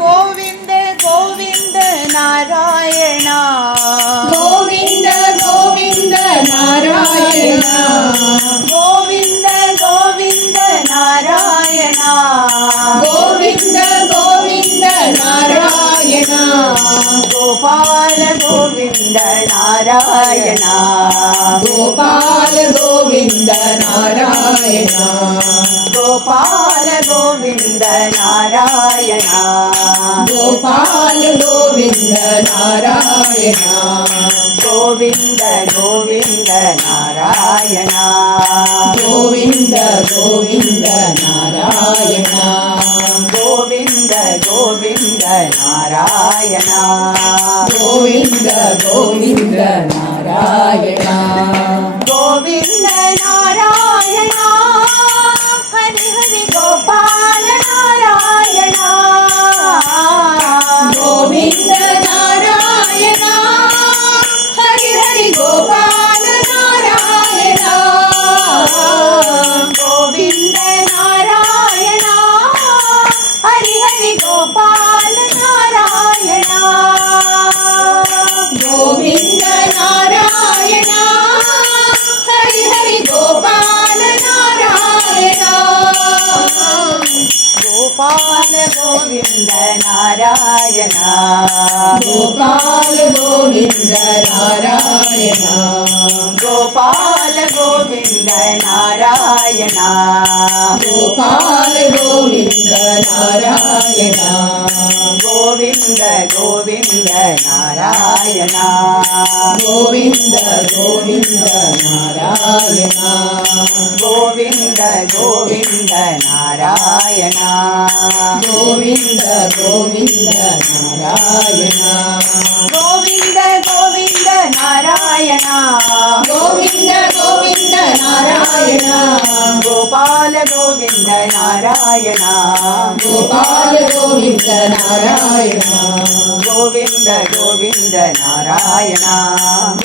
गोविंद गोविंद नारायण गोविंद गोविंद नारायण गोविंद गोविंद नारायण गोविंद गोविंद नारायण गोपाल गोविंद नारायण गोपाल गोविंद नारायण गोपाल गोविंद नारायण गोपाल गोविंद नारायण गोविंद गोविंद नारायण गोविंद गोविंद नारायण गोविंद गोविंद नारायण गोविंद गोविंद नारायण गोविंद नारायण हरि हरि गोपाल नारायण गोविंद नारायण हरि हरि गोपाल नारायण गोविंद नारायण हरि हरि गोपाल नारायण गोविंद नारायण हरि हरि गोपाल नारायण गोपाल गोविंद नारायण गोपाल गोविंद नारायण गोपाल गोविंद नारायण गोपाल गोविंद नारायण गोविंद गोविंद नारायण गोविंद गोविंद नारायण गोविंद गोविंद नारायण गोविंद गोविंद नारायण गोविंद गोविंद नारायण गोविंद गोविंद नारायण गोपाल गोविंद नारायण गोपाल गोविंद नारायण गोविंद गोविंद नारायण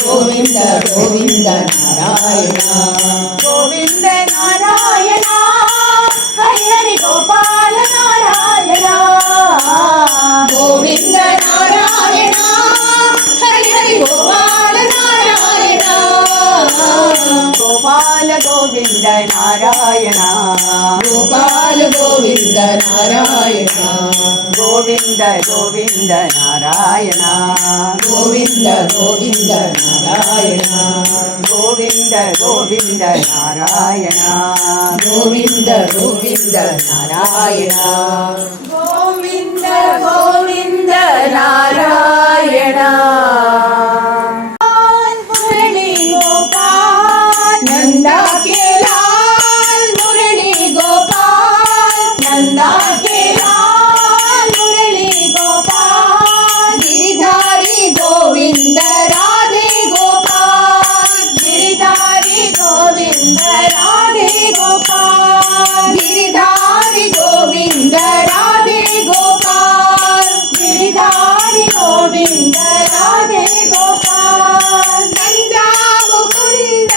गोविंद गोविंद नारायण गोविंद नारायण हरि हरि गोपाल नारायण गोविंद नारायण हरि हरि गोपाल नारायण गोपाल गोविंद नारायण गोपाल गोविंद नारायण गोविंद गोविंद नारायण गोविंद गोविंद नारायण गोविंद गोविंद नारायण गोविंद गोविंद नारायण गोविंद गोविंद नारायण मुरली गोपाल नंदा के लाल मुरली गोपाल नंदा के लाल मुरली गोपाल गिरधारी गोविंद राधे गोपाल गिरधारी गोविंद राधे गोपाल गिरधारी गोविंद राधे गोपाल गिरधारी गोविंद राधे गोपाल नंदा मुकुंद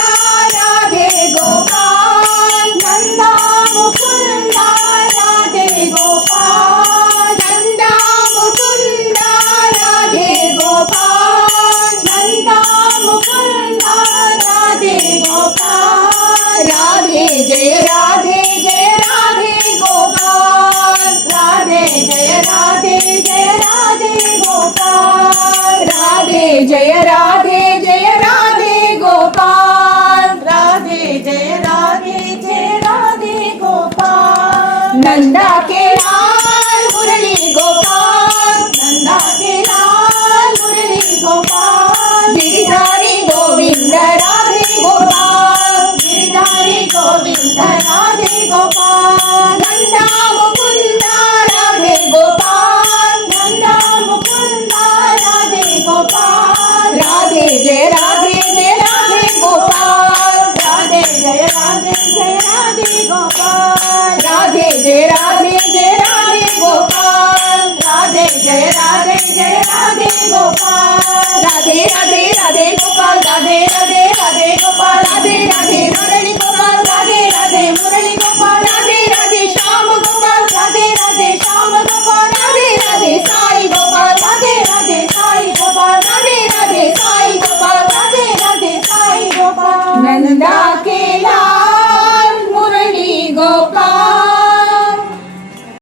राधे गोपाल नंदा मुकुंद राधे गोपाल नंदा मुकुंद राधे गोपाल नंदा मुकुंद राधे गोपाल राधे जय राधे गोपाल राधे जय राधे गोपाल राधे जय राधे गोपाल राधे जय राधे गोपाल नंदा के लाल मुरली गोपाल नंदा के लाल मुरली गोपाल गिरधारी गोविंद राधे गोपाल गिरधारी गोविंद राधे गोपाल नंदा मुकुंद राधे गोपाल नंदा मुकुंद राधे गोपाल राधे जय राधे गोपाल राधे जय राधे गोपाल राधे जय राधे नंदा